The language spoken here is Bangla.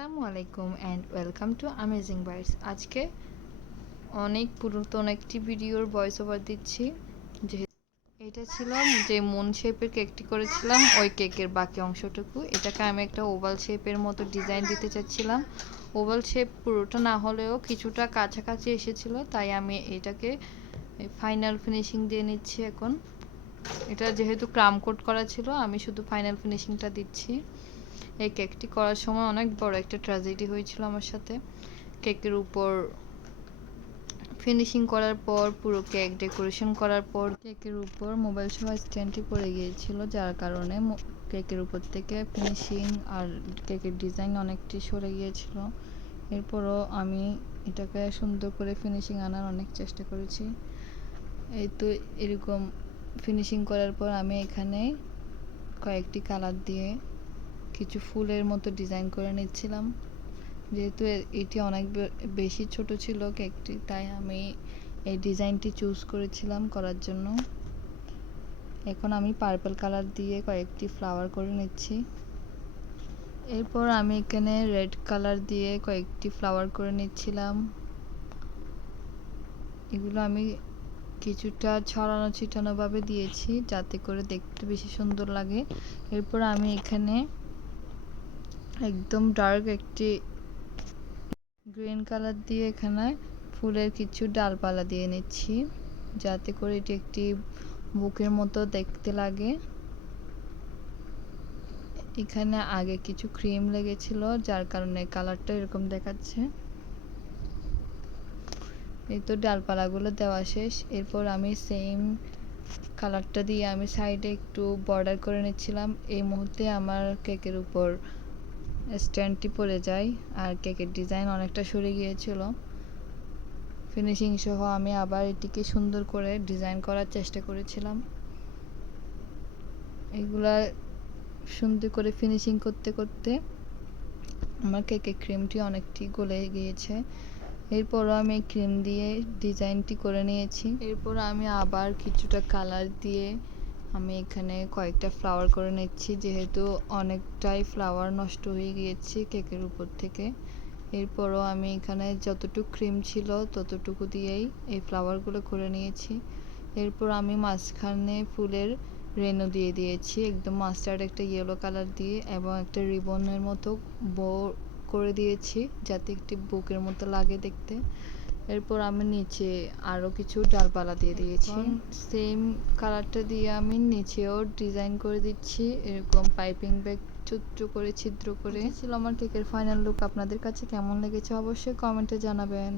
আসসালামু আলাইকুম and welcome to amazing bytes আজকে অনেক পুরাতন একটি ভিডিওর ভয়েস ওভার দিচ্ছি। যেহেতু এটা ছিল যে মুন শেপের কেকটি করেছিলাম, ওই কেকের বাকি অংশটুকু। এটাকে আমি একটা ওভাল শেপের মতো ডিজাইন দিতে চাচ্ছিলাম। ওভাল শেপ পুরোটা না হলেও কিছুটা কাছাকাছি এসেছিল, তাই আমি এটাকে ফাইনাল ফিনিশিং দিয়ে নিচ্ছি এখন। এটা যেহেতু ক্রাম কোট করা ছিল, আমি শুধু ফাইনাল ফিনিশিংটা দিচ্ছি। এই কেকটি করার সময় অনেক বড় একটা ট্র্যাজেডি হয়েছিল আমার সাথে। কেকের উপর ফিনিশিং করার পর, পুরো কেক ডেকোরেশন করার পর কেকের উপর মোবাইল সহ স্ট্যান্ডটি পড়ে গিয়েছিল, যার কারণে কেকের উপর থেকে ফিনিশিং আর কেকের ডিজাইন অনেকটি সরে গিয়েছিল। এরপরও আমি এটাকে সুন্দর করে ফিনিশিং আনার অনেক চেষ্টা করেছি। এই তো এরকম ফিনিশিং করার পর আমি এখানে কয়েকটি কালার দিয়ে কিছু ফুলের মতো ডিজাইন করে নিচ্ছিলাম। যেহেতু এটি অনেক বেশি ছোট ছিল কেকটি তাই আমি এই ডিজাইনটি চুজ করেছিলাম করার জন্য। এখন আমি পার্পল কালার দিয়ে কয়েকটি ফ্লাওয়ার করে নিচ্ছি। এরপর আমি এখানে রেড কালার দিয়ে কয়েকটি ফ্লাওয়ার করে নিচ্ছিলাম। এগুলো আমি কিছুটা ছড়ানো ছিটানোভাবে দিয়েছি, যাতে করে দেখতে বেশি সুন্দর লাগে। এরপর আমি এখানে একদম ডার্ক একটি গ্রিন কালার দিয়ে এখানে ফুলের কিছু ডালপালা দিয়ে নিচ্ছি। যাতে করে এটি একটি বুকের মতো দেখতে লাগে। এখানে আগে কিছু ক্রিম লেগেছিল, যার কারণে কালারটা এরকম দেখাচ্ছে। এই তো ডালপালাগুলো দেওয়া শেষ। এরপর আমি সেম কালারটা দিয়ে আমি সাইডে একটু বর্ডার করে নিচ্ছিলাম। এই মুহূর্তে আমার কেকের উপর স্ট্যান্ডটি পড়ে যায় আর কেকের ডিজাইন অনেকটা সরে গিয়েছিল। ফিনিশিং সহ আমি আবার এটিকে সুন্দর করে ডিজাইন করার চেষ্টা করেছিলাম। এগুলা সুন্দর করে ফিনিশিং করতে করতে আমার কেকের ক্রিমটি অনেকটি গলে গিয়েছে। এরপরও আমি ক্রিম দিয়ে ডিজাইনটি করে নিয়েছি। এরপর আমি আবার কিছুটা কালার দিয়ে আমি এখানে কয়েকটা ফ্লাওয়ার করে নিচ্ছি, যেহেতু অনেকটাই ফ্লাওয়ার নষ্ট হয়ে গিয়েছে কেকের উপর থেকে। এরপরও আমি এখানে যতটুকু ক্রিম ছিল ততটুকু দিয়েই এই ফ্লাওয়ারগুলো করে নিয়েছি। এরপর আমি মাঝখানে ফুলের রেনু দিয়ে দিয়েছি, একদম মাস্টার্ড একটা ইয়েলো কালার দিয়ে এবং একটা রিবনের মতো বো করে দিয়েছি, যাতে একটি বুকের মতো লাগে দেখতে। এরপর আমি নিচে আরও কিছু ডালপালা দিয়ে দিয়েছি। সেম কালারটা দিয়ে আমি নিচেও ডিজাইন করে দিচ্ছি। এরকম পাইপিং ব্যাগ ছোট্ট করে ছিদ্র করে। ছিল আমার কেকের ফাইনাল লুক আপনাদের কাছে কেমন লেগেছে অবশ্যই কমেন্টে জানাবেন।